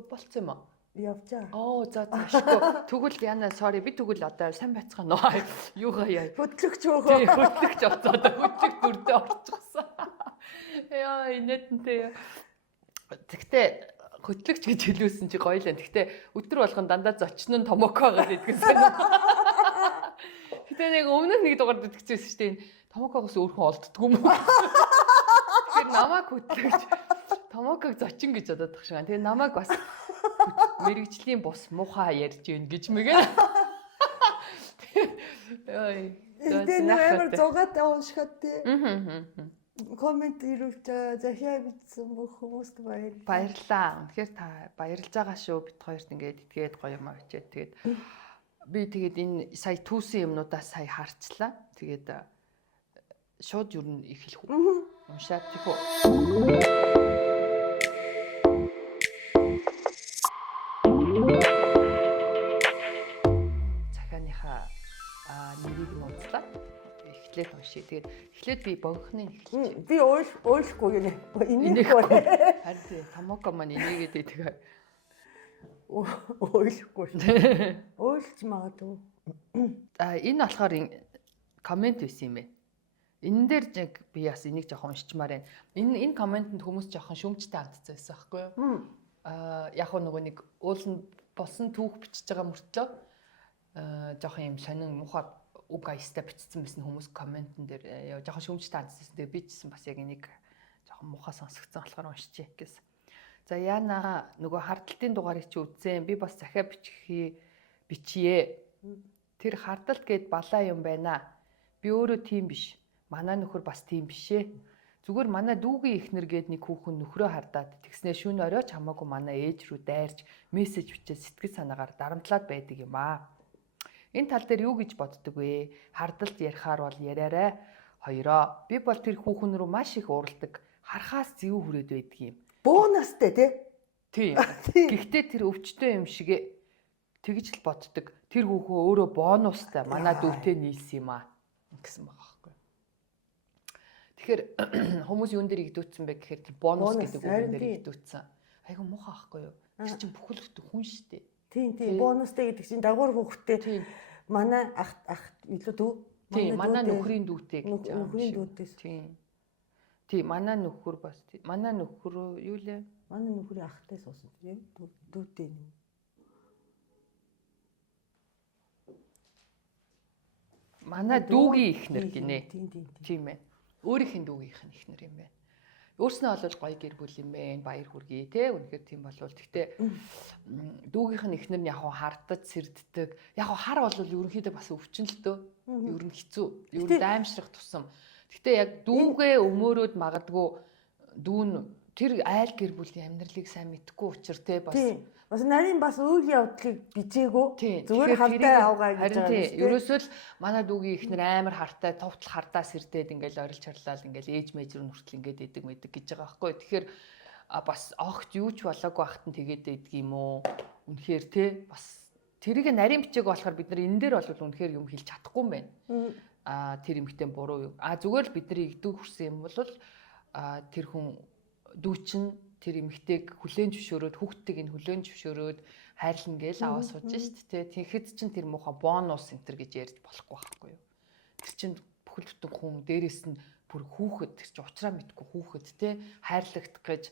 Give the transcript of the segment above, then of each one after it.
болцсон юм аа. Явчаа. Оо за ашиггүй. Тэгвэл яна sorry би тэгвэл одоо сайн байцгаана уу? Юугаа яа. Хөдлөгч өөхөө. Тий хөдлөгч оцоод хөдлөг дүрдээ орчихсон. Яа инээдэнтэй. Тэгтээ хөдлөгч гэж хэлүүлсэн чи гоё л. Тэгтээ өдөр болгон дандаа зочин нь томоко байгаа гэдгсэн. Гэтэ нэг өмнө нэг дугаар дэтгчээсэн шүү дээ. Томокогоос өөрхөн олддгүй юм уу? Тэгэхээр намайг хөдлөгч томоког зочин гэж бодоод тах шиг. Тэгээ намайг бас мэрэгжлийн бус муухай ярьж гин гэж мэгээ. Ой. Тэгээ нээр зугаатай уншихад тий. Коммент ирүүлж байгаа захиа бичсэн бүх хүмүүст баярлалаа. Баярлалаа. Үнэхээр та баярлж байгаа шүү. Бид хоёрт ингээд итгээд гоё юм авчиад тэгээд би тэгээд энэ сая түүсэн юмнуудаа сая харчлаа. Тэгээд шууд юу н эхлэх үү? Уншаад тийхүү. Захааныхаа нэрийг нууцлаа. Эхлээд уншия. Тэгээд эхлээд би богохны эхэлж. Би ойлхгүй гинэ. Инээхгүй. Харин тий Томоко маань инээгээд тэгээ ойлхгүй. Ойлж магадгүй. Энэ болохоор коммент байсан юм бэ. Энэ дээр би бас энийг жоохон уншчмаар байна. Энэ комментэнд хүмүүс жоохон шүмжтэй хандсан байсан байхгүй юу? Яг нөгөө нэг уулын болсон түүх бичиж байгаа мөртлөө жоохон юм сонин мухад уг аястай бичсэн байсан хүмүүс комментэн дээр жоохон шүмжтэй хандсан. Тэгээ би ч гэсэн бас яг энийг жоохон мухаа сонсгцсан болохоор уншчихъя гэсэн. За яана нөгөө хардталтын дугаарыг чи үзсэн. Би бас захиа бичье. Тэр хардталт гээд балаа юм байна. Би өөрөө тийм биш. Манай нөхөр бас тийм бишээ. Зүгээр манай дүүгийн ихнэр гээд нэг хүүхэн нөхрөө хардаад тэгснээр шүүн оройч хамаагүй манай ээж рүү дайрч мессеж бичээд сэтгэл санаагаар дарамтлаад байдаг юм аа. Энэ тал дээр юу гэж боддөг вэ? Хардалт ярихаар бол яриарай. Хоёроо. Би бол тэр хүүхэн рүү маш их уралдаг. Харахаас зэв хүрээд байдаг юм. Бонустэй тий. Тийм. Гэхдээ тэр өвчтөе юм шиг тэгж л боддог. Тэр хүүхэн өөрөө бонустай манай дүүтэй нийлсэн юм аа гэсэн байгаа байхгүй. Тэгэхээр хүмүүс юун дээр игдүүцсэн бэ гэхээр тэр бонус гэдэг үг дээр игдүүцсэн. Айгу муухай байхгүй юу? Тэр чинь бүхэл бүтэн хүн шүү дээ. Тийм бонустэй гэдэг чинь дагуур хүүхдтэй манай ах илүү дүү. Тийм манай нөхрийн дүүтэй гэж байгаа юм. Нөхрийн дүүтэйс. Тийм манай нөхөр бас тийм. Манай нөхөр юу лээ? Манай нөхрийн ахтай суусан тийм дүүтэй юм. Манай дүүгийн ихнэр гинэ. Тийм ээ. Өөрийнх нь дүүгийнх нь ихнэр юм байна. Өөрснөө бол гоё гэр бүл юм бэ. Баяр хүргэе те. Үнэхээр тийм болвол гэхдээ дүүгийнх нь ихнэр нь яг хардаж сэрддэг. Яг хар бол ерөнхийдөө бас өвчин л дөө. Ер нь хэцүү. Ер нь аимшрах тусам. Гэхдээ яг дүүгээ өмөөрөөд магадгүй дүүн тэр айл гэр бүлийн амьдралыг сайн мэдхгүй учир те бас нарийн бас үйл явдлыг бичээгүү зүгээр хартай авгаа гэж байгаа юм. Ерөөсөө л манай дүүгийн ихнэр амар хартай товтол хардаа сэрдээд ингээл орилж харлаад ингээл ээж мэж рүү нүртэл ингээд идэг мэдэг гэж байгаа байхгүй. Тэгэхээр бас огт юу ч болоогүй ахтан тэгээд идэг юм уу? Үнэхээр те бас тэрийг нарийн бичээг болохоор бид нар энэ дээр бол үнэхээр юм хэлж чадахгүй юм байна. Тэр эмэгтэй буруу юу? Зүгээр л бидний игдүү хүрсэн юм бол тэр хүн дүүчин тэр эмэгтэйг хүлээн зөвшөөрөөд хүүхдтэйг нь хүлээн зөвшөөрөөд хайрлна гээл аваа сууж шít те. Тэгэхэд чин тэр муухай бонус энтер гэж ярьж болохгүй байхгүй юу? Тэр чин бүхэл бүтэн хүн дээрээс нь бүр хүүхэд тэр чин уучраа мэдгүй хүүхэд те хайрлагдах гэж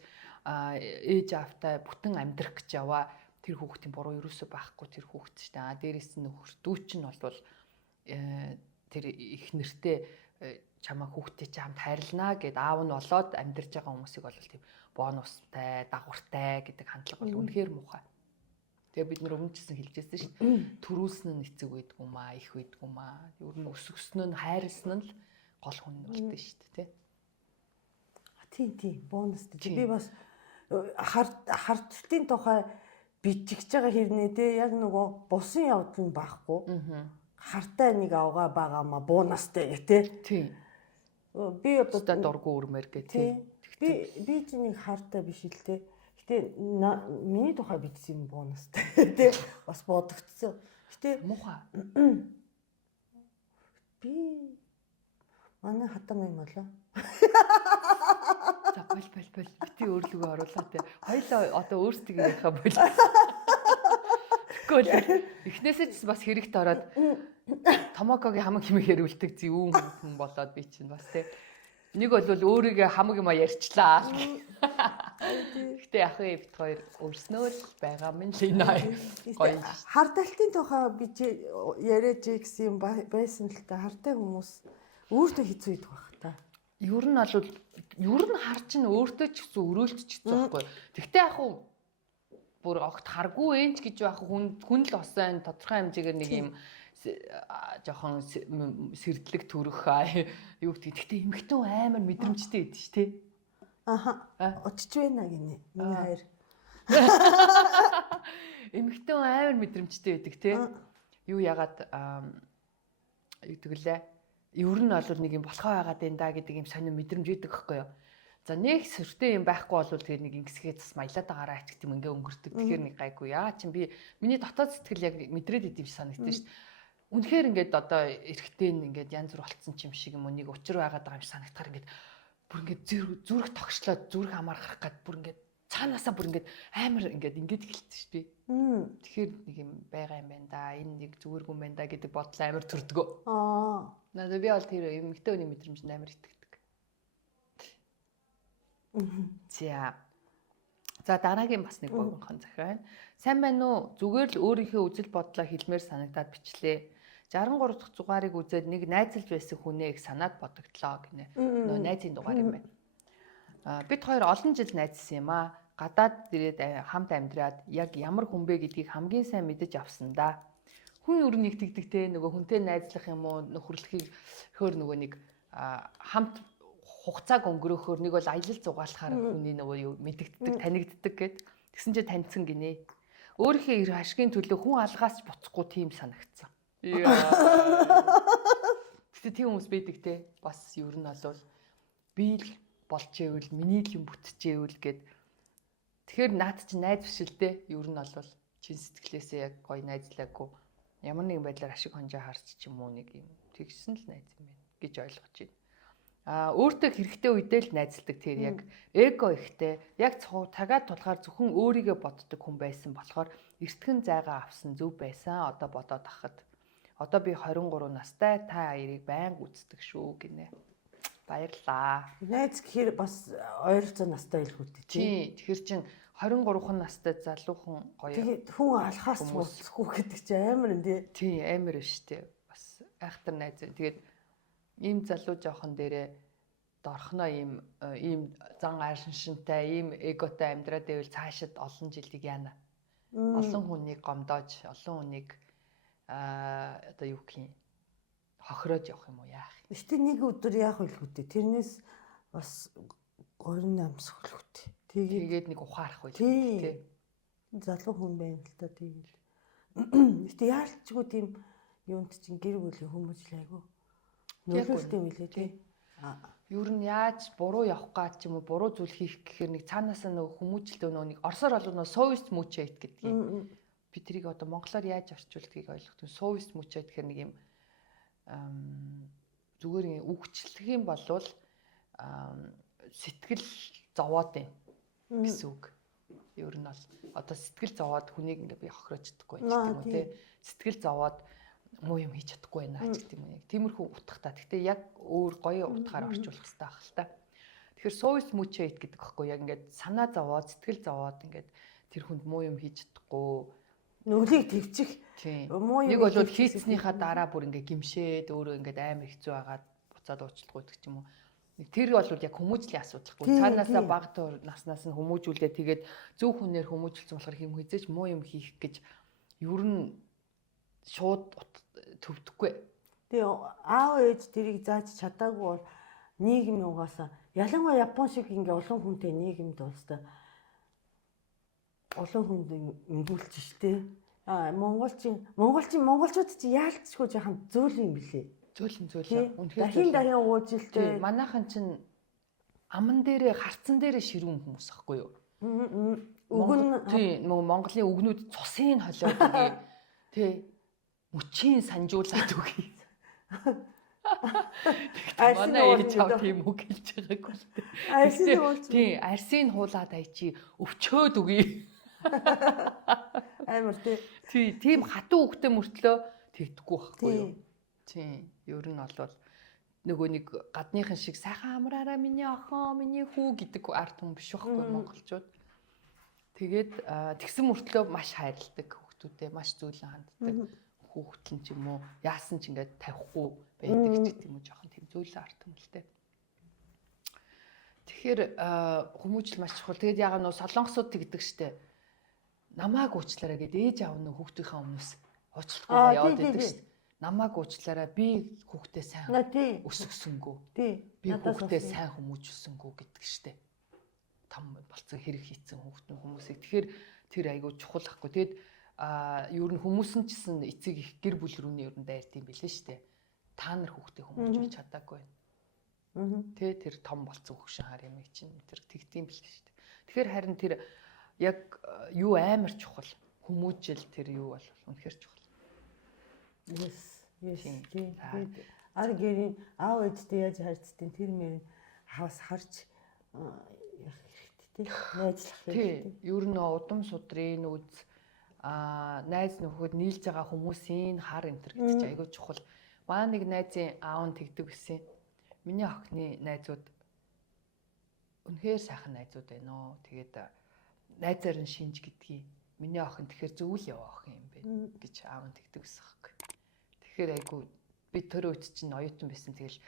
ээж аавтай бүтэн амьдрах гэж яваа тэр хүүхдийн буруу ерөөсөө байхгүй тэр хүүхэд шүү дээ. Дээрээс нь нөхөр дүүчин болвол тэр их нэртэй чамаа хүүхдтэй ч хамт хайрлнаа гэд аав нь болоод амьдарч байгаа хүмүүсийг бол тийм бонустай, дагавартай гэдэг хандлага бол үнэхээр муухай. Тэгээ бид нар өмнө ч гэсэн хэлжсэн шүү дээ. Төрүүлсэн нь эцэг байдгүй маа, их байдгүй маа. Ер нь өсгсөн нь хайрлсан нь л гол хүн болдог шүү дээ, тий. Бонустай. Би бас хардталтын тухай бичиж байгаа хэрнээ те яг нөгөө бусын явдал нь байхгүй. Хартай нэг авгаа байгаамаа бонустай те. Тий. Би одоо дургу өрмөр гэх тий. Би ч нэг хартай биш л те. Гэтэ миний тухай бичсэн бонустай те. Бас бодогдсон. Гэтэ муухай. Би манай хатам юм болоо. За бол бити өөрлөгөө оруулаа те. Хоёлоо одоо өөрсдөө яхаа бол. Гэхдээ эхнээсээ ч бас хэрэгт ороод Томокогийн хамаг хэмээх хэрүүлдэг зүүн хүн болоод би чинь бас те. Нэг бол өөрийгөө хамаг юм ярьчлаа. Гэтэ яг бит хоёр өөрснөө л байгаа минь л энэ гоё. Хардалтын тухай би яриад гэсэн юм байсан л та хартай хүмүүс өөртөө хэцүү идэх байх та. Ер нь харж ин өөртөө ч гэсэн өрөөлтчихсэн байхгүй. Тэгтээ яг хуу бүр огт харгүй энч гэж байх хүн л осон тодорхой хэмжээгээр нэг юм жоохон сэрдлэг төрөх юу гэдэг. Тэгтээ эмхтэн амар мэдрэмжтэй идэв ш тэ. Аха. Очиж байна гинэ. Миний хайр. Эмхтэн амар мэдрэмжтэй байдаг те. Юу ягаад юу гэвэл ер нь бол нэг юм болохоо байгаад энэ да гэдэг юм сонир мэдрэмж идэг байхгүй юу. За нэг сүртэй юм байхгүй бол тэгээд нэг ингэсгээ бас маялаад байгаараа ч гэдэг юм ингээ өнгөрдөг. Тэгэхээр нэг гайгүй яа чи би миний дотоод сэтгэл яг мэдрээд идэв санагдсан шүү дээ. Үнэхээр ингээд одоо эрэхтэй ингээд янз бүр болцсон ч юм шиг юм уу нэг учир байгаад байгаа юм шиг санагдахаар ингээд бүр ингээд зүрх тогшлоод зүрх амархах гад бүр ингээд цаанаасаа бүр ингээд амар ингээд эхэлсэн шүү дээ. Тэгэхээр нэг юм байгаа юм байна да. Энэ нэг зүгээргүй юм байна да гэдэг бодол амар төрдгөө. Надад би бол тэр эмэгтэй хүний мэдрэмж амар итгэдэг. За дараагийн бас нэг богинохон захир байна. Сайн байна уу? Зүгээр л өөрийнхөө үзэл бодлоо хэлмээр санагдаад бичлээ. 63 дахь дугаарыг үзээд нэг найзалж байсан хүнээ их санаад бодогдлоо гинэ. Нөө найзын дугаар юм байна. Бид хоёр олон жил найзсан юм аа. Гадаад ирээд хамт амьдраад яг ямар хүн бэ гэдгийг хамгийн сайн мэдэж авсан да. Хүн ер нь нэгтгэдэг те нөгөө хүнтэй найзлах юм уу нөхөрлөхийг хөр нөгөө нэг хамт хугацааг өнгөрөөхөөр нэг бол аялал зугаалахаар хүний нөгөө юу мэдэгддэг танигддаг гэд тэгсэн чинь таньцсан гинэ. Өөрийнхөө эр ашигын төлөө хүн алгаас ч буцахгүй тийм санагдсан. Гэтэ тийм хүмүүс байдаг те бас ер нь бол би л болж ивэл миний л юм бүтчихээвэл гэд тэгэхээр наад чи найз биш л те ер нь бол чин сэтгэлээсээ яг гоё найзлаагүй ямар нэгэн байдлаар ашиг хонжоо харч ч юм уу нэг юм тэгсэн л найз юм байна гэж ойлгож байна. Өөртөө хэрэгтэй үедээ л найзалдаг тэр яг эго ихтэй яг цагаад тулахаар зөвхөн өөрийгөө боддог хүн байсан болохоор эртхэн зайгаа авсан зөв байсан одоо бодоод ахад одоо би 23 настай та хоёрыг байнга үздэг шүү гинэ. Баярлаа. Найз гэхээр бас ойролцоо настай илүү үү тий. Тэгэхээр чин 23 настай залуухан гоё. Тэгээд хүн алхаас уулзахгүй гэдэг чинь амар юм тий. Тий, амар шүү дээ. Бас айхтар найз. Тэгээд ийм залуу жоохон дээрээ дорхноо ийм зан аашиншинтай, ийм эготой амьдраад байвал цаашид олон жилиг яана. Олон хүнийг гомдоож, олон хүнийг одоо юу гэх юм хохироож явах юм уу яах. Гэтэ нэг өдөр яах вэ лгүүтэй. Тэрнээс бас горин амсах лгүүтэй. Тэгээд нэг ухаарах байл тий. Залуу хүн байна л та тэгэл. Гэтэ яалчгүй тийм юунд чинь гэр бүлийн хүмүүс л айгу. Нөлөөлт юм лээ тий. Юу нь яаж буруу явах гад ч юм уу буруу зүйл хийх гэхээр нэг цаанаасаа нөгөө хүмүүжлээ нөгөө нэг орсоор бол нөгөө совест мучайт гэдэг юм. Би тэрийг одоо монголоор яаж орчуулдгийг ойлгохгүй. Совест мучайт гэхээр нэг юм зүгээр үгчлэх юм болвол сэтгэл зовоод байна гэсэн үг. Ер нь бол одоо сэтгэл зовоод хүнийг ингээ би хохироож чадахгүй байх юм уу те. Сэтгэл зовоод муу юм хийж чадахгүй байна ч гэдэг юм яг. Тиймэрхүү утгатай. Гэхдээ яг өөр гоё утгаар орчуулах хэрэгтэй байх л та. Тэгэхээр совест мучайт гэдэг байхгүй яг ингээд санаа зовоод сэтгэл зовоод ингээд тэр хүнд муу юм хийж чадахгүй нүглийг твчих нэг бол хийцснийхаа дараа бүр ингээ гимшээд өөрөө ингээ амар хэцүү байгаад буцаад уучлахгүй гэдэг ч юм уу. Тэр бол яг хүмүүжлийн асуудалгүй. Цаанаасаа бага наснаас нь хүмүүжүүлээ тэгээд зөв хүнээр хүмүүжүүлсэн болохоор хэм хизээч муу юм хийх гэж ер нь шууд төвдөхгүй. Тэгээ аав ээж тэрийг зааж чадаагүй бол нийгэм угаасаа ялангуяа Япон шиг ингээ олон хүнтэй нийгэмд болстой олон хүнд ингүүлж штэ. Монголчууд чи яалтчгүй жоохон зөөл юм билээ. Зөөлөн. Үнэхээр дахин уужилтэй. Манайхан чин аман дээрээ харцан дээрээ ширүүн хүмүүс ахгүй юу? Үг нь тий нөгөө Монголын үгнүүд цусын холиод тий мөчийн санжуулаад үгүй. Манай ээж аав тийм үг хэлж байгаагүй л дээ. Арсын уулч. Тийм, арсын хуулаад ай чи өвчөөд үгүй. Амар Тийм хатуу үгтэй мөртлөө тэгдэггүй байхгүй юу? Тийм. Ер нь бол нөгөө нэг гадныхан шиг сайхан амраараа миний охин, миний хүү гэдэг арт хүн биш байхгүй монголчууд. Тэгээд тэгсэн мөртлөө маш хайрладаг хүүхдүүдээ, маш зөөлөн ханддаг. Хүүхдэн ч юм уу яасан ч ингээд тавихгүй байдаг ч гэдэг юм уу жоохон тийм зөөлөн арт юм л дээ. Тэгэхээр хүмүүжил маш чухал. Тэгээд яагаад нөө солонгосууд тэгдэг штэ. Намааг уучлаарай гэдэг ээж аав нь хүүхдийнхээ өмнөөс уучлахгүй яваад байдаг штэ. Намааг уучлаарай би хүүхдээ сайн өсгсөнгөө. Би хүүхдээ сайн хүмүүжүүлсэнгөө гэдэг штэ. Том болцсон хэрэг хийцэн хүмүүсийг. Тэгэхээр тэр айгүй чухал ахгүй. Тэгээд ер нь хүмүүс нь ч гэсэн эцэг их гэр бүл рүүний ер нь дайрт юм билээ штэ. Та нар хүүхдээ хүмүүжүүлж чадаагүй байна. Тэр том болцсон хөвшин хар юм чинь тэр тэгдэм билээ штэ. Тэгэхээр харин тэр яг юу амар чухал. Хүмүүжил тэр юу бол үнэхээр чухал. Yes. Ар гэрийн аав ээжтэй яаж харьцдаг тэр мөрийг хавас харж яг хэрэгтэй найзлах хэрэгтэй. Ер нь удам судрын үз найз нөхөд нийлж байгаа хүмүүсийн хар энтер гэдэг чинь айгүй чухал. Манай нэг найзын аав нь тэгдэг гэсэн. Миний охины найзууд үнэхээр сайхан найзууд байна оо. Тэгээд найзаар нь шинж гэдгийг миний охин тэгэхээр зөвл яваа охин юм бэ гэж аав нь тэгдэг гэсэн хэрэг. Тэгэхээр айгүй би тэр үед чинь оюутан байсан. Тэгэл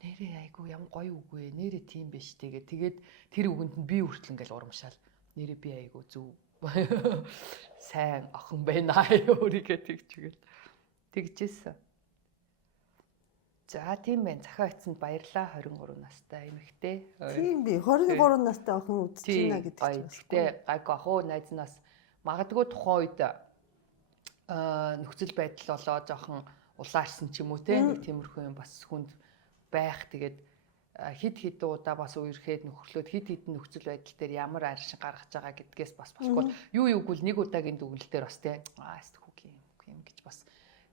нэрээ айгүй ямар гоё үг вэ? Нэрээ тийм биш тэгээд тэр үгэнд нь би хүртэл ингээл урамшаал. Нэрээ би айгүй зөв сайн охин байна өөрийгөө тэгжсэн. За тийм байна. Захаа эцэнд баярлаа 23 настай эмэгтэй. Тийм би 23 настай охин үзэж байна гэдэг чинь. Гэхдээ гайгүй ах уу найзнаас магадгүй тухайн үед нөхцөл байдал болоо жоохон улаарсан ч юм уу те нэг тиймэрхүү юм бас хүнд байх. Тэгээд хид удаа бас үерхэд нөхрлөөд хид нөхцөл байдал дээр ямар аршин гаргаж байгаа гэдгээс бас болохгүй. Юуг л нэг удаагийн дүгнэлт дээр бас те хүүгийн юм гэж бас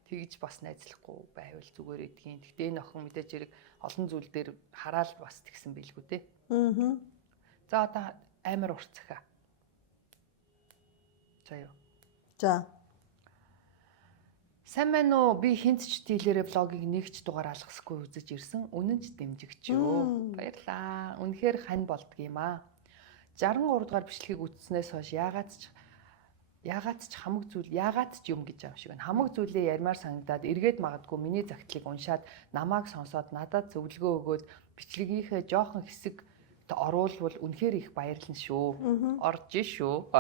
тэгж бас найзлахгүй байвал зүгээр эдгийн. Гэхдээ энэ охин мэдээж хэрэг олон зүйл дээр хараал бас тэгсэн билгүү те. За одоо амар урцхаа. За. Сайн байна уу? Би хинт ч дийлэрэ влогийг нэгч дугаар алгасгүй үзэж ирсэн. Үнэн ч дэмжигч юу. Баярлаа. Үнэхээр хань болдг юм аа. 63 дугаар бичлэгийг үзснээс хойш яагаад ч хамаг зүйл яагаад ч юм гэж юм шиг байна. Хамаг зүйлээ ярмаар санагдаад эргээд магадгүй миний загтлыг уншаад намайг сонсоод надад зөвлөгөө өгөөд бичлэгийнхээ жоохон хэсэг оруулвал үнэхээр их баярлна шүү. Орж шүү.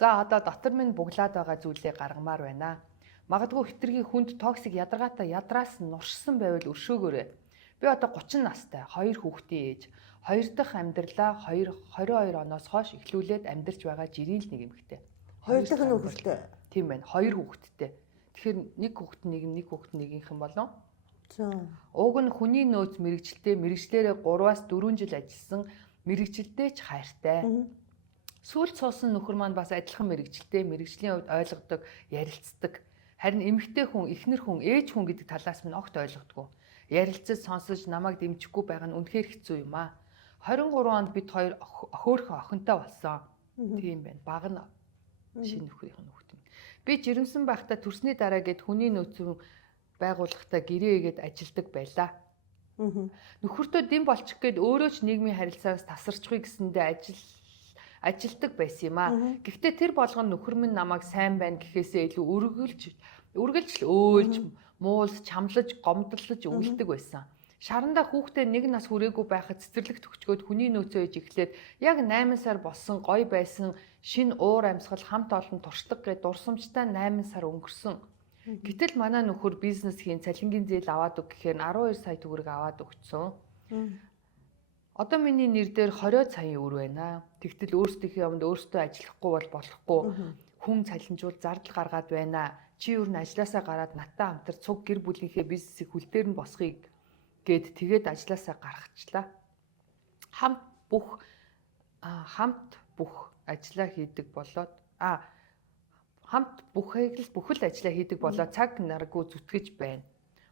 За одоо дотор минь буглаад байгаа зүйлээ гаргамаар байна. Магадгүй хитргийн хүнд токсик ядаргаатай ядраас нь нуршсан байвал өршөөгөөрэй. Би одоо 30 настай, 2 хүүхдийн ээж. 2 дахь амьдралаа 22 оноос хойш эхлүүлээд амьдарч байгаа жирийн л нэг эмэгтэй. 2 дахь хүүхэдтэй. Тийм байна. 2 хүүхэдтэй. Тэгэхээр нэг хүүхэд нэгийнх юм болов. За. Уг нь хүний нөөц мэрэгчлээ мэрэгчлэрээ 3-аас 4 жил ажилласан мэрэгчлээ ч хайртай. Сүүлд суусан нөхөр маань бас адилхан мэрэгчлээ мэрэгжлийн хувьд ойлгодог, ярилцдаг. Харин эмэгтэй хүн, эхнэр хүн, ээж хүн гэдэг талаас минь огт ойлгодгүй. Ярилцаж сонсож намайг дэмжихгүй байгаа нь үнэхээр хэцүү юм аа. 23 онд бид хоёр охиорхон охинтой болсон. Тийм байна. Баг нь шинэ нөхрийнх нь хүүхэд. Би жирэмсэн байхдаа төрсний дараа гэд хүний нөөцөө байгууллагатай гэрээгээд ажилдаг байлаа. Нөхөртөө дэм болчих гээд өөрөө ч нийгмийн харилцаанаас тасарчихъя гэсэндээ ажилдаг байсан юм аа. Гэхдээ тэр болгон нөхөр минь намайг сайн байна гэхээсээ илүү үргэлж өөлж, муулж, чамлаж, гомдлож өгөлдөг байсан. Шарандаа хүүхдээ 1 нас хүрээгүй байхад цэцэрлэгт өчгөөд хүний нөөцөө ээж эхлээд яг 8 сар болсон гой байсан шин уур амьсгал хамт олон туршдаг гэд дурсамжтай 8 сар өнгөрсөн. Гэтэл манай нөхөр бизнес хийн цалингийн зээл аваад өг гэхээр 12 сая төгрөг аваад өгсөн. Одоо миний нэр дээр 20 сая eur байна. Тэгтэл өөрсдийнхээ юмд өөртөө ажиллахгүй бол болохгүй. Хүн цалинжуул зардал гаргаад байна. Чи юу н ажилласаа гараад наттай хамтар цуг гэр бүлийнхээ бизнесийг хөл дээр нь босхийг гээд тэгээд ажилласаа гаргачлаа. Хамт бүх ажиллаа хийдэг болоод хамт бүхэл ажлаа хийдэг болоод цаг наргүй зүтгэж байна.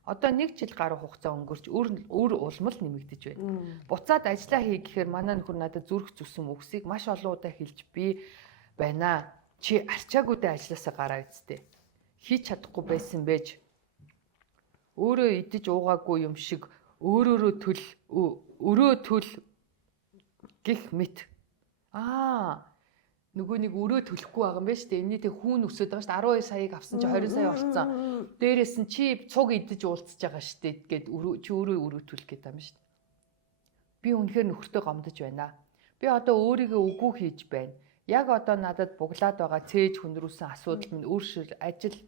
Одоо 1 жил гаруй хугацаа өнгөрч өр улмал нэмэгдэж байна. Буцаад ажиллаа хий гэхээр манай нөхөр надад зүрх зүсэм үгсийг маш олон удаа хэлж би байна. Чи арчаагүйдээ ажилласаа гараа үсттэй. Хийж чадахгүй байсан байж өөрөө идэж уугаагүй юм шиг өрөө төл гих мэт. Нөгөө нэг өрөө төлөхгүй байгаа юм байна шүү дээ. Энэний тэг хүүн өсөд байгаа шүү дээ. 12 саяыг авсан чи 20 сая болцсон. Дээрээс нь чи цуг идэж уулзж байгаа шүү дээ гэд чи өрөө төлөх гэдэг юм шүү дээ. Би үнэхээр нөхөртөө гомдож байна. Би одоо өөрийгөө үгүй хийж байна. Яг одоо надад буглаад байгаа цээж хүнрүүлсэн асуудал минь өөршөр ажил.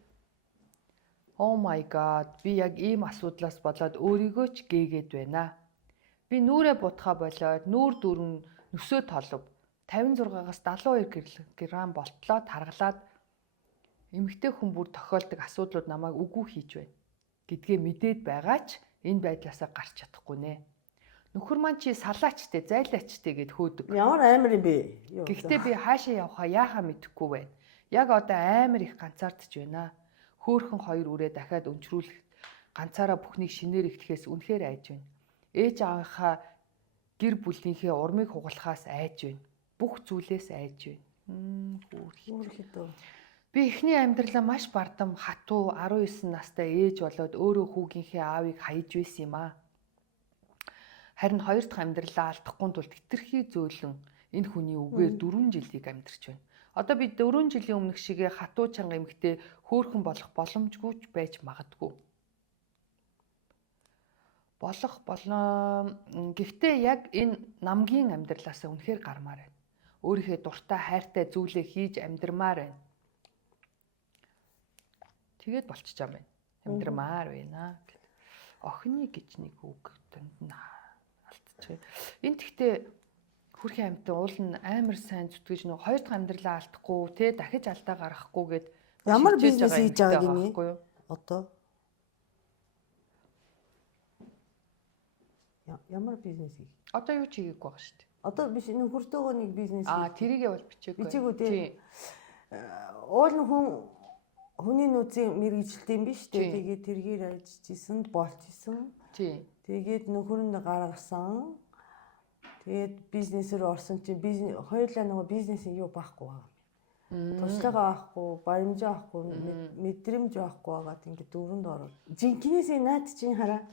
Oh my god. Би яг ийм асуудлаас болоод өөрийгөө ч гээгээд байна. Би нүрээ бутгаа болоод нүүр дүрэн нөсөө толов 56-аас 72 грамм болтлоо таргалаад эмэгтэй хүн бүр тохиолдог асуудлууд намайг үгүй хийж байна гэдгээ мэдээд байгаа ч энэ байдлаасаа гарч чадахгүй нэ. Нөхөр маань чи салаачтэй, зайлаачтэй гэд хөөдөг. Ямар амар юм бэ? Гэхдээ би хаашаа явахаа яахаа мэдэхгүй байна. Яг одоо амар их ганцаардж байна. Хөөхөн хоёр үрээ дахиад өнчрүүлэх ганцаараа бүхнийг шинээр эхлэхээс үнэхээр айж байна. Ээж аавынхаа гэр бүлийнхээ урмыг хугалахаас айж байна. Бүх зүйлээс айж байна. Хөөрхөдөө. Би эхний амьдралаа маш бардам хатуу 19 настай ээж болоод өөрөө хүүгийнхээ аавыг хаяж байсан юм аа. Харин хоёр дахь амьдралаа алдахгүй тулд хэтэрхий зөөлөн энэ хүний үгээр 4 жилийг амьдарч байна. Одоо би 4 жилийн өмнөх шигээ хатуу чанга эмэгтэй хөөхөн болох боломжгүй ч байж магадгүй. Гэхдээ яг энэ намгийн амьдралаасаа үнэхээр гармаар байна. Өөрийнхөө дуртай хайртай зүйлээ хийж амьдрмаар байна. Тэгээд болчихж байгаа юм байна. Амьдрмаар байна гэд. Охины гэж нэг үг танд алдчихъя. Энэ тэгтээ хүрхийн амьтан уул нь амар сайн зүтгэж нэг хоёр дахь амьдралаа алдахгүй те дахиж алдаа гаргахгүй гэд ямар бизнес хийж байгаа юм бэ? Одоо ямар бизнес хийх? Одоо юу ч хийгээгүй байгаа шүү дээ. Одоо биш нөхөртөөгөө нэг бизнес. Тэрийгээ бол бичээгүй. Бичээгүй тийм. Уул нь хүний нөөцийн мэрэгжилт юм биш үү? Тэгээд тэргээр ажиллажсэн, болчихсон. Тийм. Тэгээд нөхөр нь гаргасан. Тэгээд бизнесээр орсон чинь хоёулаа нөгөө бизнесийн юу байхгүй байгаа юм. Туршлага авахгүй, баримжаа авахгүй, мэдрэмж авахгүй байгаад ингээд дөрөнд ороод. Жинкнээсээ наад чинь хараа.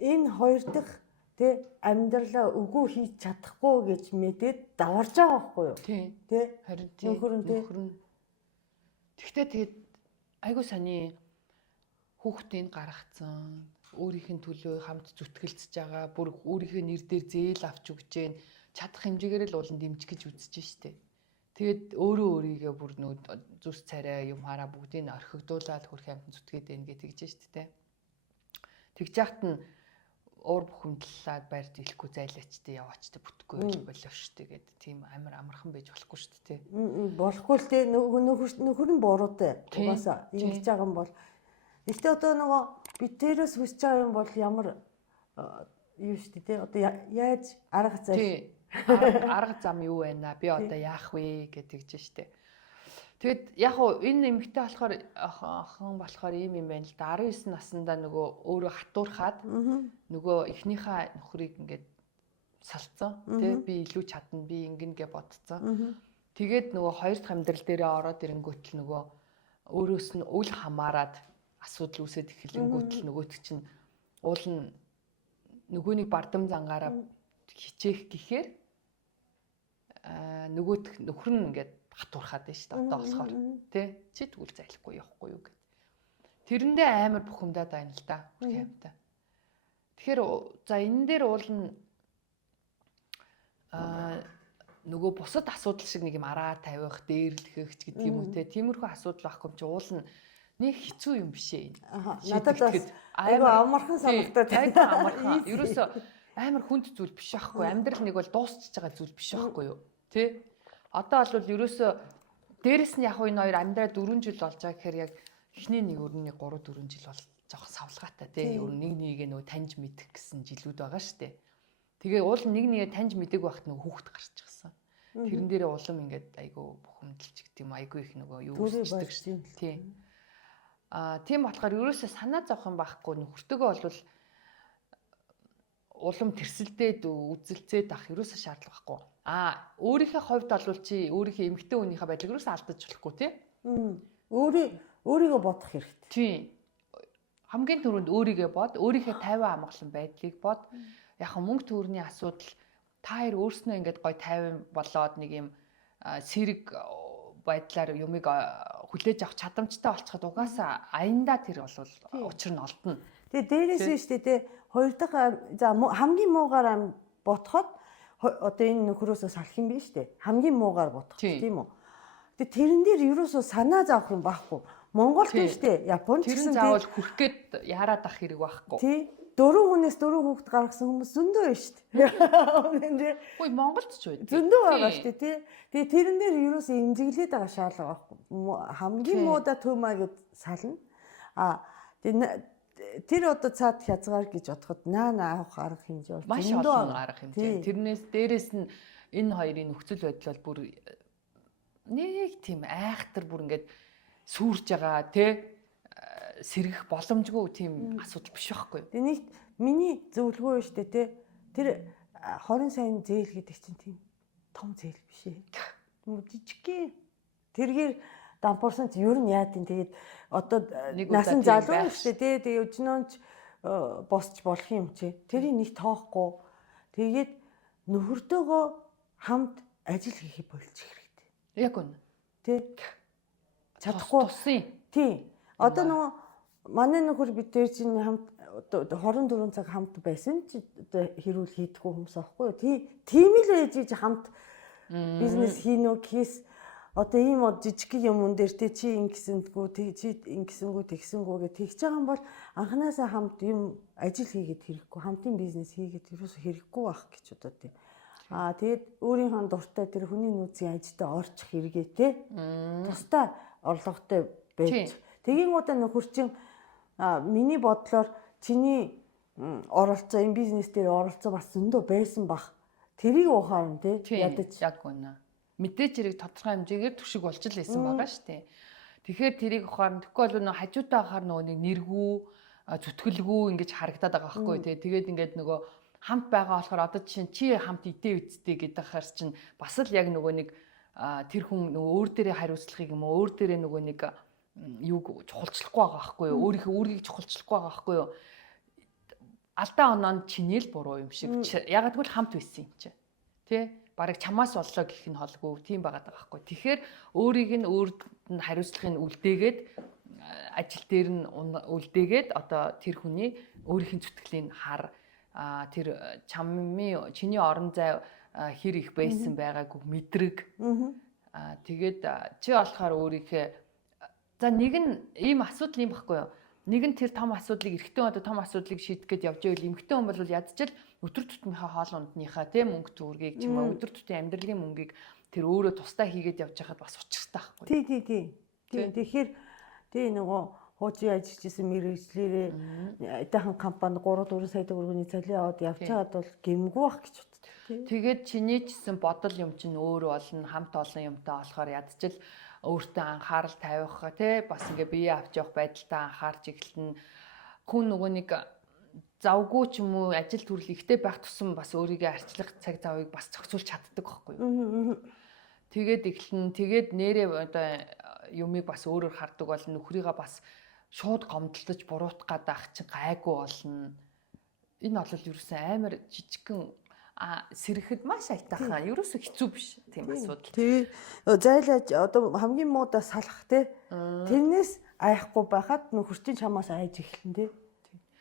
Энэ хоёр дахь амьдралаа үгүй хийж чадахгүй гэж мэдээд даварж байгаа байхгүй юу? Тийм. Харин нөхөр нь. Тэгтээ тэгээд айгуу саний хүүхдийг гаргацсан, өөрийнх нь төлөө хамт зүтгэлцэж байгаа, бүр өөрийнхөө нэр дээр зээл авч өгч जैन, чадах хэмжээгээр л уулын дэмжих гэж үзэж штэ. Тэгээд өөрийгөө бүр зүс царай юм хараа бүгдийг нь орхигдуулаад хөрх амт зүтгээд байна гэж тэгж штэ. Тэгж яхад нь уур бухимдлаад байр дийлэхгүй зайлаачтай яваачтай бүтггүй болов штэ гэд тийм амар амархан байж болохгүй штэ. Болохгүй л те нөхөр нь буруутай. Угаасаа ингэж байгаа юм бол гэхдээ одоо нөгөө битээрээс хүсэж байгаа юм бол ямар юу штэ те одоо яаж арга зай арга зам юу байна? Би одоо яах вэ гэж тэгж штэ. Тэгэд яг уу энэ эмэгтэй болохоор охин болохоор ийм юм байна л да. 19 наснда нөгөө өөрөө хатуурхаад нөгөө эхнийхээ нөхрийг ингээд салцсан. Тэ би илүү чадна, би ингэнгээ бодцсон. Тэгээд нөгөө хоёр дахь амьдрал дээрээ ороод ирэнгүүт л нөгөө өөрөөс нь үл хамаарад асуудал үүсээд эхлэнгүүт л нөгөөт чинь уул нь нөгөөний бардам зангаараа хичээх гэхээр нөгөөт нөхөр нь ингээд хатуурхаад байна шүү дээ. Одоо болохоор тий чи тэгвэл зайлахгүй явахгүй юу гэд. Тэрэндээ амар бухимдаад байна л да. Хэмтэ. Тэгэхээр за энэ дээр уул нь нөгөө бусад асуудал шиг нэг юм араа тавих, дээрлэх ч гэдэг юм уу те. Тиймэрхүү асуудал байхгүй юм чи уул нь нэг хэцүү юм биш ээ. Надад бас айгүй амархан санагдаад айгүй амархан. Ерөөсөө амар хүнд зүйл биш байхгүй. Амьдрал нэг бол дуусчихж байгаа зүйл биш байхгүй юу? Тэ? Одоо бол ерөөсөө дээрэс нь яг энэ хоёр амьдраа 4 жил болж байгаа гэхээр яг эхний нэг өрнөний 3 4 жил бол жоохон савлгаатай тий. Ер нь нэг нэгээ нөгөө таньж мэдэх гэсэн жилүүд байгаа штэ. Тэгээ уул нэг нэгээ таньж мэдээг байхад нөгөө хүүхэд гарч ирсэн. Тэрэн дээрээ улам ингээд айгүй бухимдалч гэдэг юм айгүй их нөгөө юу үсчдэг штэ. Тий. Тийм болохоор ерөөсөө санаа зовх юм байхгүй нөхөртөөгөө бол улам тэрсэлдээд үзэлцээд ах ерөөсөө шаардлага байхгүй. Өөрийнхөө хувьд бол чи өөрийнхөө эмэгтэй хүнийхээ байдлыг ерөөсөө алдаж болохгүй тий. Өөрийгөө бодох хэрэгтэй. Тийм. Хамгийн түрүүнд өөрийгөө бод, өөрийнхөө 50 амгалан байдлыг бод. Яг мөнгө төгрөгийн асуудал та хоёр өөрснөө ингээд гой 50 болоод нэг юм сэрэг байдлаар юмыг хүлээж авах чадамжтай болчиход угаасаа аяндаа тэр бол учир нь олдно. Тэгээ дээрээс нь шүү дээ хоёр дахь хамгийн муугаар ботход одоо энэ нөхрөөсөө салах юм биш үү? Хамгийн муугаар ботох тийм үү? Тэгээ тэрэн дээр ерөөсөө санаа зовох юм байхгүй. Монголд биш үү? Японд ч гэсэн заавал хүрх гээд яарад ах хэрэг байхгүй. Тий. 4 хүнээс 4 хүүхэд гаргасан хүмүүс зөндөө байна шүү дээ. Үгүй Монголд ч байдаг. Зөндөө байгаа шүү дээ тий. Тэгээ тэрэн дээр ерөөсөө имзэглээд байгаа шаардлага байхгүй. Хамгийн муудаа төмаа гэд сална. Тэр одоо цаад хязгаар гэж бодоход авах арга хэмжээ бол маш олон арга хэмжээ. Тэрнээс дээрэс нь энэ хоёрын нөхцөл байдал бол бүр нэг тийм айхтар бүр ингээд сүрж байгаа тий сэргэх боломжгүй тийм асуудал биш байхгүй. Тэгээ нэг миний зөвлөгөө шүү дээ тий. Тэр 20 сая зээл гэдэг чинь тийм том зээл биш ээ. Жижигхэн тэргээр дампуурсан чи ер нь яа тийм тэгээд одоо насан залуу шүү дээ тий. Тэгээ өчнөөч босч болох юм чи. Тэрийг нэг тоохгүй. Тэгээд нөхөртөөгөө хамт ажил хийхийг болчих хэрэгтэй. Яг үнэ. Тий. Чадахгүй тусын. Тий. Одоо нөгөө манай нөхөр бид дээр чинь хамт 24 цаг хамт байсан чи одоо хэрүүл хийдэггүй хүмүүс аахгүй юу? Тийм л ээж хамт бизнес хийнө гэхээс одоо ийм жижиг юм дээр чи ингэсэнгүү чи ингэсэнгүү тэгсэнгүү гэж тэгж байгаа юм бол анханасаа хамт юм ажил хийгээд хэрэггүй хамтын бизнес хийгээд ерөөсө хэрэггүй байх гэж одоо тийм. Тэгээд өөрийнхөө дуртай тэр хүний нөөцийн ажилдаа орчих хэрэгээ те. Тусдаа орлоготой байж. Тэгийн удаа нөхөр чин миний бодлоор чиний оролцоо энэ бизнес дээр оролцоо бас зөндөө байсан бах. Тэрийг ухаарна те. Ядаж яг үнэ. Мэдээж хэрэг тодорхой хэмжээгээр төшиг болж л байсан байгаа шүү дээ. Тэгэхээр тэрийг ухаарна. Тэгэхгүй бол нөгөө хажуудаа хахаар нөгөө нэг нэргүү, зүтгэлгүй ингэж харагдаад байгаа байхгүй те. Тэгээд ингээд нөгөө хамт байгаа болохоор одоо чи хамт идэ үсттэй гэдэг хаар чинь бас л яг нөгөө нэг тэр хүн нөгөө өөр дээрээ хариуцлагыг юм уу өөр дээрээ нөгөө нэг юуг чухалчлахгүй байгаа байхгүй юу өөрийг чухалчлахгүй байгаа байхгүй юу алдаа оноонд чиний л буруу юм шиг яг тэгвэл хамт байсан юм чи тий бараг чамаас боллоо гэх нь холгүй тийм байгаад байгаа байхгүй тэгэхээр өөрийг нь өөрд нь хариуцлагыг үлдээгээд ажил дээр нь үлдээгээд одоо тэр хүний өөрийнх нь зүтгэлийг хар тэр чиний орон зай хэр их байсан байгаагүй мэдрэг тэгээд чи болохоор өөрийнхөө за нэг нь ийм асуудал юм баггүй юу нэг нь тэр том асуудлыг эрэгтэй одоо том асуудлыг шийдэх гээд явж байвал эмэгтэй хүн бол ядчил өдөр тутмынхаа хоол ундныхаа тийм мөнгө төгрөгийг ч юм уу өдөр тутмын амьдралын мөнгийг тэр өөрөө тусдаа хийгээд явж байхад бас учиртай байхгүй тий тэгэхээр тий нөгөө хуучин ажиллаж исэн мэрэгчлэрээ айдахан компани 3-4 сая төгрөгийн цалин аваад явж байгаад бол гэмгүй бах гэж боддог. Тэгээд чиний чсэн бодол юм чинь өөр болно хамт олон юмтай болохоор ядчил өөртөө анхаарал тавих тий бас ингээ бие авч явах байдалтай анхаарч эхэлнэ. Хүн нөгөө нэг завгүй ч юм уу ажил төрөл ихтэй байх тусам бас өөрийгөө арчлах цаг завыг бас зохицуулж чаддаг байхгүй юу. Тэгээд эхэлнэ. Тэгээд нэрээ одоо юмыг бас өөрөөр хардаг бол нөхрийгөө бас шууд гомдлож буруутах гадаах чи гайгүй болно. Энэ бол ерөөсөн амар жижигхэн сэрэхэд маш айтайхан ерөөсөө хэцүү биш тийм асуудал. Тэгээ зайлаж одоо хамгийн муудаа салах те тэрнээс айхгүй байхад нөхөрчин чамаас айж эхэлнэ те.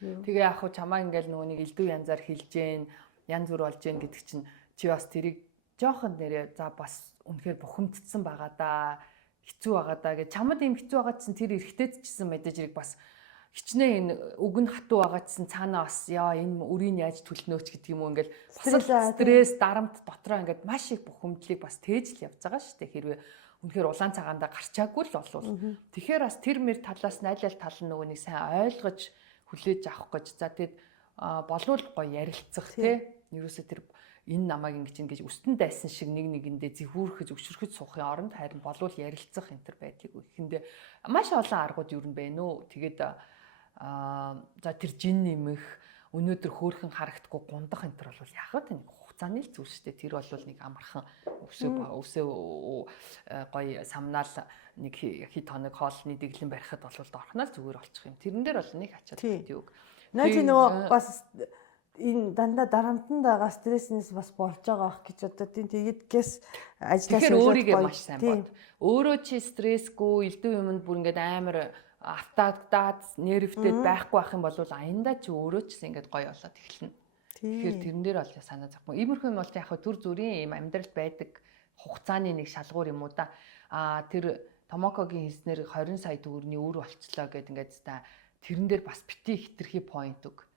Тэгээ яг хуу чамаа ингээл нөгөө нэг элдв янзаар хилж гэн янз бүр болж гэн гэдэг чинь чи бас тэрийг жоохон нэрээ за бас үнэхээр бухимдсан байгаа да хэцүү байгаа да гэж чамд ийм хэцүү байгаа чинь тэр эргэтэд чсэн мэдээж хэрэг бас хичнээн энэ үг нь хатуу байгаа чинь цаанаа бас яа энэ үрийг яаж төлнөөч гэдэг юм уу ингээл бас стресс дарамт дотроо ингээд маш их бухимдлыг бас тээж л явж байгаа шүү дээ хэрвээ үнэхээр улаан цагаандаа гарчаагүй л болвол тэгэхээр бас тэр мэр талаас нь аль аль тал нь нөгөө нэг сайн ойлгож хүлээж авах гэж за тэгэд болвол гоё ярилцах тий ерөөсөө тэр энэ намайг ингэж өстөн дайсан шиг нэгэндээ зэвүүрхэж өгшөрөхөж суухын оронд харин болвол ярилцах энэ төр байдлыг ихэндээ маш олон аргууд юу юм бэ нөө. Тэгээд за тэр жин нэмэх өнөөдөр хөөрхөн харагдахгүй гундах энэ төр бол яг л нэг хугацааны л зүйл шүү дээ. Тэр бол нэг амархан өсөө гоё самнаал нэг хит хоног хоолны дэглэн барихад бол дорхнол зүгээр болчих юм. Тэрэн дээр бол нэг ачаад гэдэг үг. Наач нөгөө бас энэ дандаа дарамтанд байгаа стресснээс бас болж байгаа ах гэж одоо тэгээд гэс ажиллаж тэгэхээр өөрийгөө маш сайн бод. Өөрөө чи стрессгүй элдв юмд бүр ингээд амар автагдаад нервтэй байхгүй байх юм бол аяндаа чи өөрөө ч ингээд гоё болоод эхэлнэ. Тэгэхээр тэрэн дээр бол санаа зовхгүй. Иймэрхүү юм бол яг төр зүрийн юм амьдралд байдаг хугацааны нэг шалгуур юм уу да. Тэр Томокогийн хэлснээр 20 сая төгрөгийн үр болчлоо гэд ингээд та тэрэн дээр бас бити хитрхи point үг.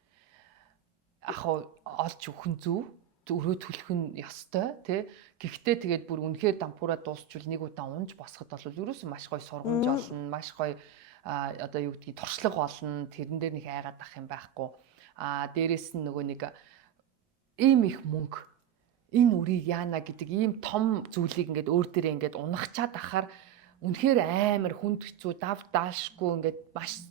Олж өгөх нь зөв, өрөө төлөх нь ёстой тий. Гэхдээ тэгээд бүр үнэхээр дампуураа дуусчвал нэг удаа унж босоход бол ерөөсөн маш гоё сургамж олно, маш гоё одоо юу гэдгийг туршлага олно. Тэрэн дээр нэг айгаад ах юм байхгүй. Дээрээс нь нөгөө нэг ийм их мөнгө энэ үрийг яана гэдэг ийм том зүйлийг ингээд өөр дээрээ ингээд унахчаад ахаар үнэхээр амар хүнд хэцүү дав даашгүй ингээд маш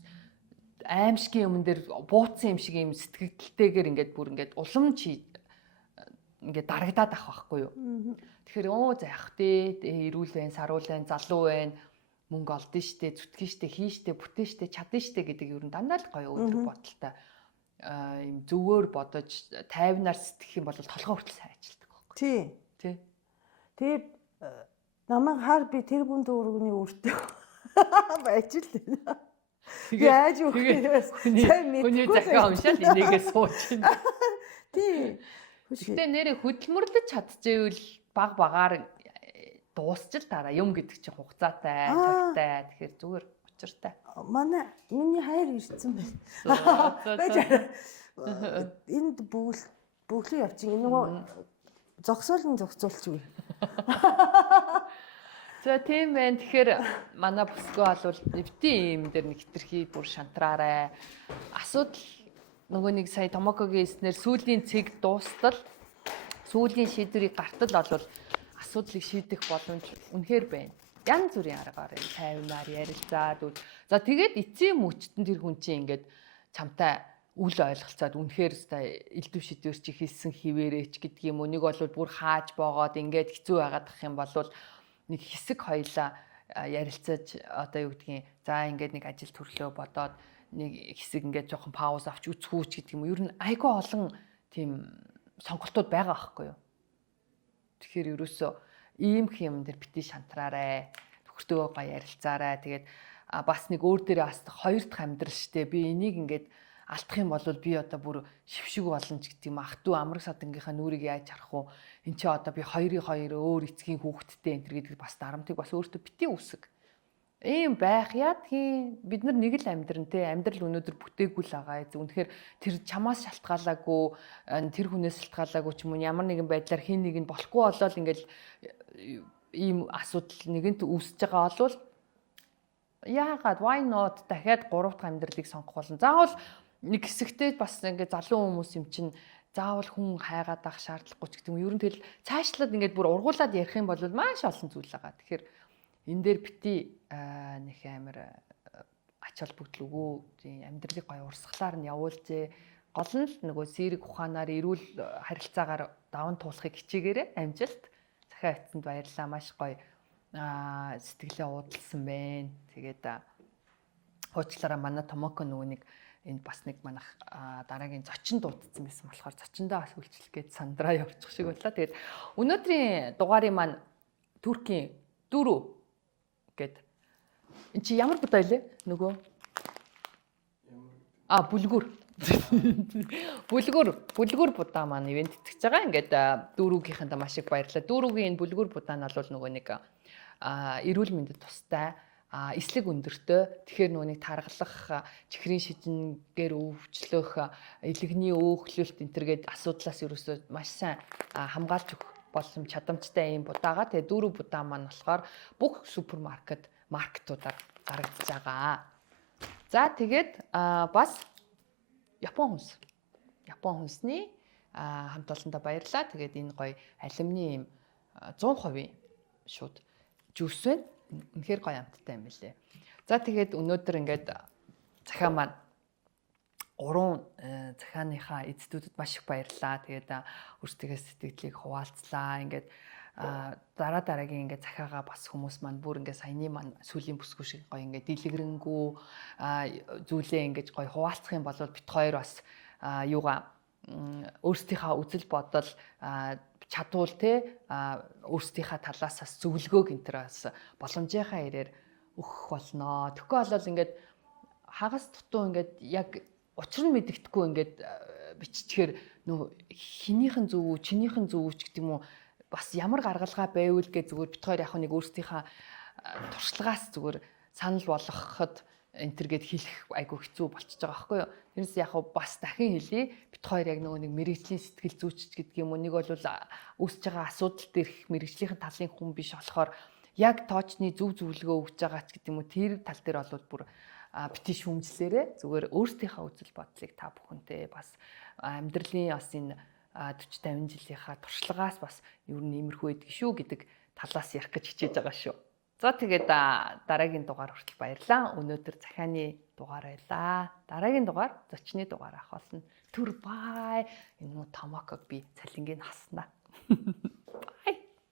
аимшигын юмн дээр бууцсан юм шиг юм сэтгэлтэйгээр ингээд бүр ингээд улам чи ингээд дарагдаад ах байхгүй юу. Тэгэхээр за явах дээ эрүүл байна, саруул байна, залуу байна, мөнгө олдсон штэ, зүтгэн штэ, хийн штэ, бүтэн штэ, чадна штэ гэдэг ер нь дандаа л гоё өдөр бодолтой юм зөвөр бодож тайвнаар сэтгэх юм бол толгой хүртэл сайн ажилтдаг байхгүй. Тий. Тэгээд намайг хаар би тэр бүн дүүргний үртэй байж л байна. Яаж юу хийвээс хүний захиа уншаад энийгээ сууж байна. Тий. Гэтэ нэрээ хөдөлмөрлөж чадчихвэл баг багаар дуусч л дараа юм гэдэг чинь хугацаатай, цагтай. Тэгэхээр зүгээр учиртай. Миний хайр ирсэн байна. Энд бүглээ явчих. Нөгөө зогсоолн зогцуулчих. За тийм байна. Тэгэхээр манай бүсгүй бол бити юм дээр нэг хитрхи бүр шантраарай. Асуудал нөгөө нэг сая Томокогийн хэлснээр сүүлийн цэг дуустал сүүлийн шийдвэрийг гартал бол асуудлыг шийдэх боломж үнэхээр байна. Янз бүрийн аргаар тайвнаар ярилцаад за тэгээд эцсийн мөчтөн тэр хүн чинь ингээд чамтай үл ойлголцоод үнэхээр элдв шидвэр чи хэлсэн хിവэрээч гэдэг юм уу. Нэг бол бүр хааж боогоод ингээд хэцүү байгаад ах юм бол нэг хэсэг хоёлаа ярилцаж одоо юу гэдгийг за ингээд нэг ажил төрлөө бодоод нэг хэсэг ингээд жоохон пауз авч үцхүүч гэдэг юм уу. Ер нь айгүй олон тийм сонголтууд байгаа байхгүй юу. Тэгэхээр ерөөсөө ийм юм дээр бити шантраарай. Төгөртөө гоё ярилцаарай. Тэгээд бас нэг өөр дээрээ бас хоёр дахь амьдрал штэ. Би энийг ингээд алдах юм бол би одоо бүр шившиг болно ч гэдэг юм. Ах トゥ амраг садангийнхаа нүрийг яаж харах уу? Энд чи одоо би хоёрын өөр эцгийн хүүхэдтэй энэ гэдэг бас дарамтыг бас өөртөө бити үсэг. Ийм байх яадгийн бид нар нэг л амьдрантэй амьдрал өнөөдөр бүтээгүй л байгаа. Үнэхээр тэр чамаас шалтгаалаагүй тэр хүнээс шалтгаалаагүй ч юм уу ямар нэгэн байдлаар хин нэг нь болохгүй болоод ингээл ийм асуудал нэгэнт үүсэж байгаа болвол яагаад why not дахиад 3 дахь амьдралыг сонгох болно. Заавал нэг хэсэгтээ бас ингээд залуу хүмүүс юм чинь заавал хүн хайгаад авах шаардлагагүй ч гэдэг юм. Ер нь тэгэл цаашлаад ингээд бүр ургуулад ярих юм бол маш олон зүйл байгаа. Тэгэхээр энэ дээр бити нэг амар ач холбогдол үгүй амьдралыг гоё урсгалаар нь явуулжээ. Гол нь л нөгөө сэрэг ухаанаар эрүүл харилцаагаар даван туулахыг хичээгээрэй. Амжилт. Захиа эцэнд баярлалаа. Маш гоё сэтгэлээ уудалсан байна. Тэгээд хуучлаараа манай Томоко нөгөө нэг энд бас нэг манах дараагийн зочин дуудсан байсан болохоор зочиндоо бас үйлчлэх гээд сандраа явуучих шиг боллоо. Тэгээд өнөөдрийн дугаарыг маань Туркийн дөрөв гэд эн чи ямар будаа илээ нөгөө бүлгүр будаа маань ивент итгэж байгаа. Ингээд дөрөвгийнхэнд маш их баярлалаа. Дөрөвгийн энэ бүлгүр будаа нь бол нөгөө нэг эрүүл мэндэд тустай эслэг өндөртэй. Тэгэхээр нөгөө нэг таргалах, чихрийн шижингээр өвчлөх, элэгний өөхлөлт энтергээд асуудлаас ерөөсөө маш сайн хамгаалж өгөх боломж чадамжтай юм будаагаа. Тэгээ дөрөв будаа маань болохоор бүх маркетуудаар гарагдаж байгаа. За тэгээд бас Япон хүнсний хамт олондоо баярлалаа. Тэгээд энэ гоё алюмины юм 100% шууд жүүс байна. Үнэхээр гоё амттай юм билээ. За тэгээд өнөөдөр ингээд захаа маань 3 захааныхаа эзэдүүдэд маш их баярлалаа. Тэгээд өөрсдийнхээ сэтгэлийг хуваалцлаа. Ингээд дараагийн ингээд захаагаа бас хүмүүс маань бүр ингээд саяны маань сүлийн бүсгүй шиг гоё ингээд дэлгэрэнгүй зүйлээ ингээд гоё хуваалцах юм бол бит хоёр бас юугаа өөрсдийнхөө үзэл бодол чадвал те өөрсдийнхөө талаас бас зөвлөгөөг энэ төр бас боломжийнхаа ирээр өгөх болно. Тэгэхгүй болол ингээд хагас дутуу ингээд яг учир нь мэддэхгүй ингээд биччихээр нөө хинийхэн зөв үү, чинийхэн зөв үү ч гэдэг юм уу бас ямар гаргалгаа байвал гэж зүгээр бит хоёр яг нэг өөрсдийнхээ туршлагаас зүгээр санал болгоход энэ төр гээд хэлэх айгу хэцүү болчихж байгаа байхгүй юу. Тэрнээс яг бас дахин хэлье. Бит хоёр яг нөгөө нэг мэрэгжлийн сэтгэл зүйч гэдэг юм уу, нэг бол үүсэж байгаа асуудал дээрх мэрэгжлийн талын хүн биш болохоор яг тоочны зөв зөвлөгөө өгж байгаа ч гэдэг юм уу, тэр тал дээр бол бүр бити шүүмжлээрээ зүгээр өөрсдийнхөө үзэл бодлыг та бүхэнтэй бас амьдралын бас энэ 40-50 жилийнхаа туршлагаас бас ер нь иймэрхүү байдаг шүү гэдэг талаас ярих гэж хичээж байгаа шүү. За тэгээд дараагийн дугаар хүртэл баярлалаа. Өнөөдөр захааны дугаар байлаа. Дараагийн дугаар зочны дугаар ах болно. Түр бай. Энэ Томоког би цалингийн хаснаа.